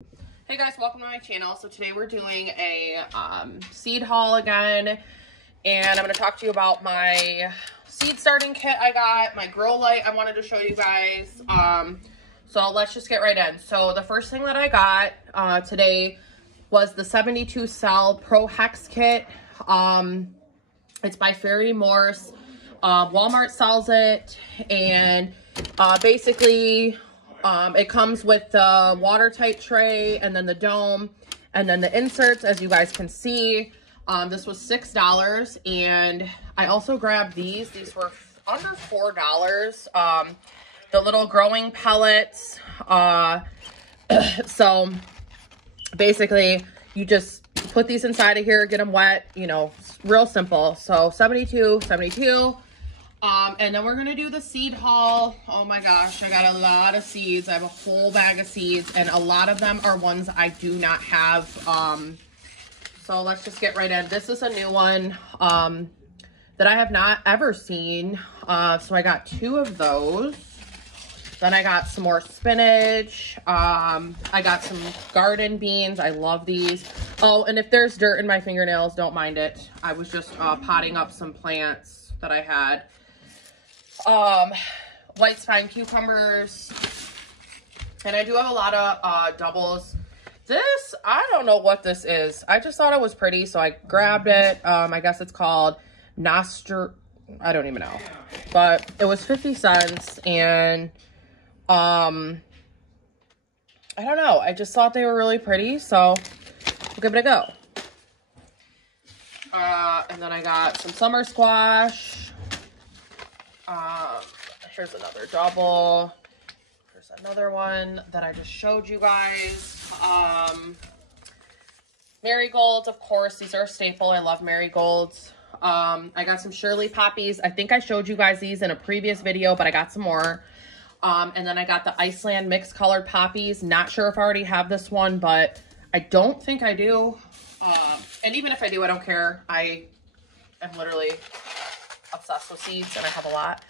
Hey guys, welcome to my channel. So today we're doing a seed haul again, and I'm going to talk to you about my seed starting kit I got, my grow light I wanted to show you guys. So let's just get right in. So the first thing that I got today was the 72 cell Pro Hex kit. It's by Fairy Morse. Walmart sells it, and basically it comes with the watertight tray and then the dome and then the inserts, as you guys can see. This was $6, and I also grabbed these. These were under $4. The little growing pellets. So basically you just put these inside of here, get them wet, you know, real simple. So 72. And then we're going to do the seed haul. Oh my gosh, I got a lot of seeds. I have a whole bag of seeds, and a lot of them are ones I do not have. So let's just get right in. This is a new one that I have not ever seen. So I got 2 of those. Then I got some more spinach. I got some garden beans. I love these. Oh, and if there's dirt in my fingernails, don't mind it. I was just potting up some plants that I had. White spine cucumbers, and I do have a lot of doubles. This, I don't know what this is. I just thought it was pretty, so I grabbed it. I guess it's called Nostr, I don't even know, but it was 50 cents, and I don't know, I just thought they were really pretty, so we'll give it a go. And then I got some summer squash. Here's another double. Here's another one that I just showed you guys. Marigolds, of course, these are a staple. I love marigolds. I got some Shirley poppies. I think I showed you guys these in a previous video, but I got some more. And then I got the Iceland mixed colored poppies. Not sure if I already have this one, but I don't think I do. And even if I do, I don't care. I am literally obsessed with seeds, and I have a lot.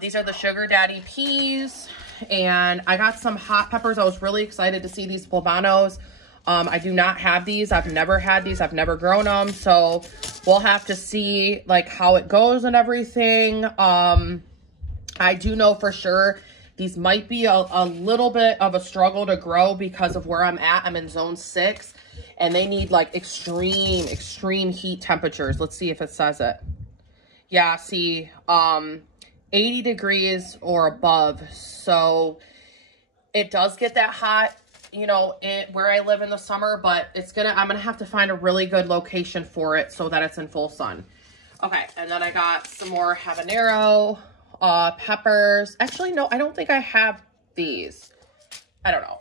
These are the Sugar Daddy peas, and I got some hot peppers. I was really excited to see these Polvanos. I do not have these. I've never had these. I've never grown them, so we'll have to see like how it goes and everything. I do know for sure these might be a little bit of a struggle to grow because of where I'm at. I'm in zone 6, and they need like extreme heat temperatures. Let's see if it says it. Yeah, see, 80 degrees or above. So it does get that hot, you know, where I live in the summer, but I'm going to have to find a really good location for it so that it's in full sun. Okay, and then I got some more habanero, peppers. Actually, no, I don't think I have these. I don't know.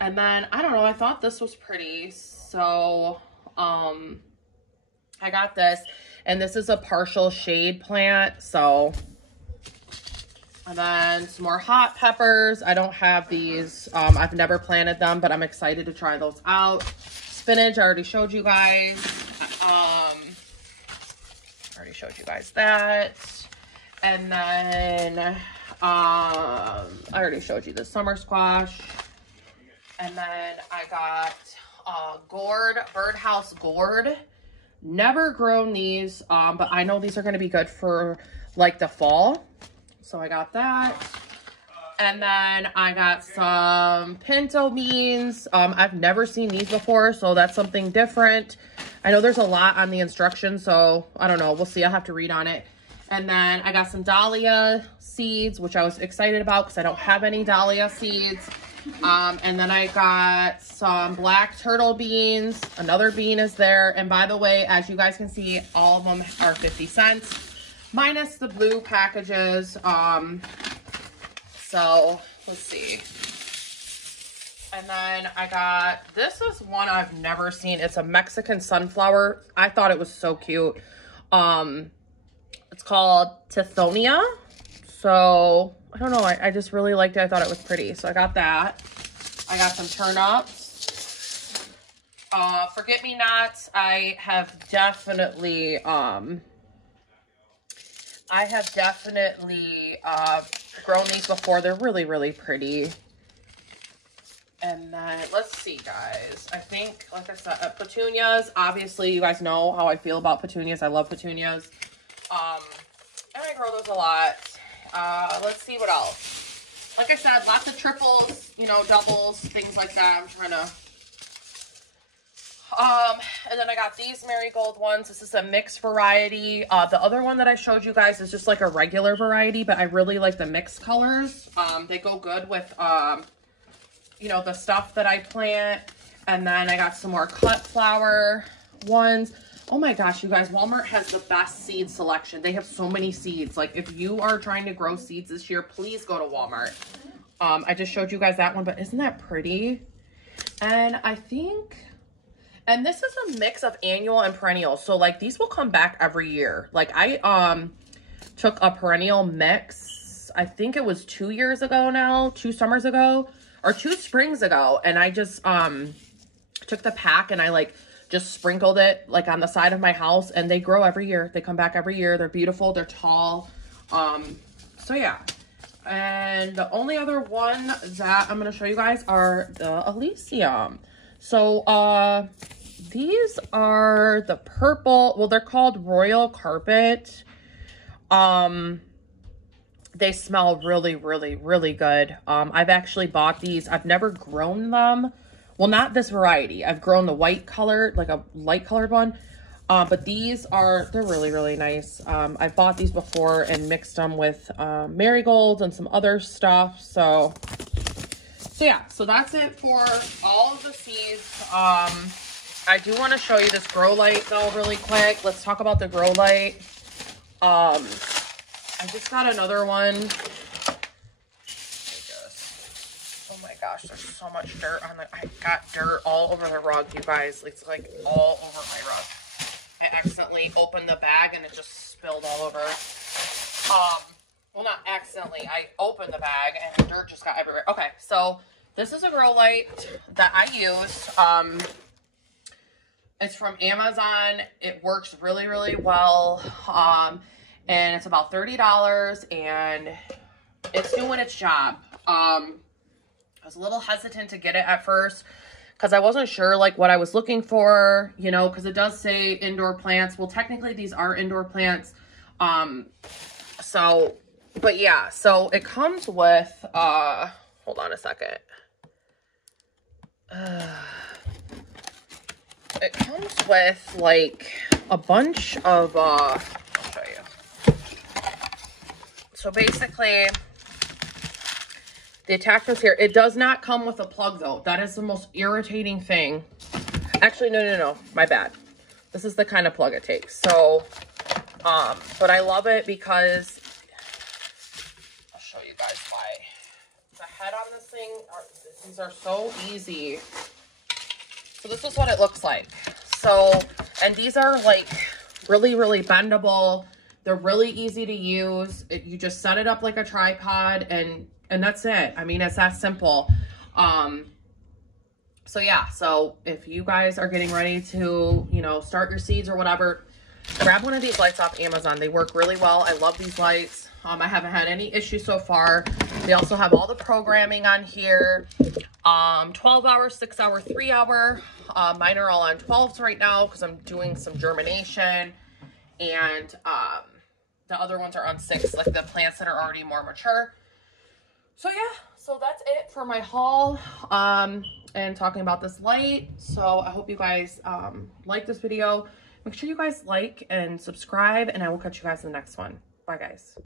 And then, I don't know, I thought this was pretty. So, I got this. And this is a partial shade plant, so. And then some more hot peppers. I don't have these. I've never planted them, but I'm excited to try those out. Spinach, I already showed you guys. I already showed you guys that. And then I already showed you the summer squash. And then I got gourd, birdhouse gourd. Never grown these, but I know these are going to be good for like the fall. So I got that. And then I got some pinto beans. I've never seen these before, so that's something different. I know there's a lot on the instructions, so I don't know. We'll see. I'll have to read on it. And then I got some dahlia seeds, which I was excited about because I don't have any dahlia seeds. And then I got some black turtle beans. Another bean is there. And by the way, as you guys can see, all of them are 50 cents. Minus the blue packages. So let's see. And then I got, this is one I've never seen. It's a Mexican sunflower. I thought it was so cute. It's called Tithonia. So I don't know. I just really liked it. I thought it was pretty. So I got that. I got some turnips. Forget-me-nots. I have definitely grown these before. They're really, really pretty. And then, let's see, guys. I think, like I said, petunias. Obviously, you guys know how I feel about petunias. I love petunias. And I grow those a lot. Let's see what else. Like I said, lots of triples, you know, doubles, things like that. I'm trying to... and then I got these marigold ones. This is a mixed variety. The other one that I showed you guys is just like a regular variety, but I really like the mixed colors. They go good with, you know, the stuff that I plant. And then I got some more cut flower ones. Oh my gosh, you guys, Walmart has the best seed selection. They have so many seeds. Like, if you are trying to grow seeds this year, please go to Walmart. I just showed you guys that one, but isn't that pretty? And I think... And this is a mix of annual and perennial. So, like, these will come back every year. Like, I took a perennial mix, I think it was 2 years ago now, 2 summers ago, or 2 springs ago. And I just took the pack and I, like, just sprinkled it, like, on the side of my house. And they grow every year. They come back every year. They're beautiful. They're tall. So, yeah. And the only other one that I'm going to show you guys are the Elysium. So, these are the purple, well, they're called Royal Carpet. They smell really, really, really good. I've actually bought these. I've never grown them. Well, not this variety. I've grown the white colored, like a light colored one. But these are, they're really, really nice. I've bought these before and mixed them with marigolds and some other stuff. So yeah, so that's it for all of the seeds. I do want to show you this grow light though really quick. Let's talk about the grow light. I just got another one. Oh my gosh, there's so much dirt on the, I got dirt all over the rug, you guys. It's like all over my rug. I accidentally opened the bag and it just spilled all over. Well, not accidentally. I opened the bag and dirt just got everywhere. Okay, so this is a grow light that I use. It's from Amazon. It works really, really well. And it's about $30 and it's doing its job. I was a little hesitant to get it at first because I wasn't sure like what I was looking for, you know, because it does say indoor plants. Well, technically these are indoor plants. So, but yeah, so it comes with, hold on a second. It comes with like a bunch of, I'll show you. So basically, the attachments here, it does not come with a plug though. That is the most irritating thing. Actually, no, my bad. This is the kind of plug it takes. So, but I love it because, I'll show you guys why. The head on this thing, these are so easy. So this is what it looks like. So, and these are like really, really bendable. They're really easy to use. You just set it up like a tripod and that's it. I mean, it's that simple. So yeah, so if you guys are getting ready to, you know, start your seeds or whatever, grab one of these lights off Amazon. They work really well. I love these lights. I haven't had any issues so far. They also have all the programming on here. 12 hour, 6 hour, 3 hour. Mine are all on 12s right now because I'm doing some germination. And the other ones are on 6, like the plants that are already more mature. So yeah, so that's it for my haul and talking about this light. So I hope you guys like this video. Make sure you guys like and subscribe, and I will catch you guys in the next one. Bye, guys.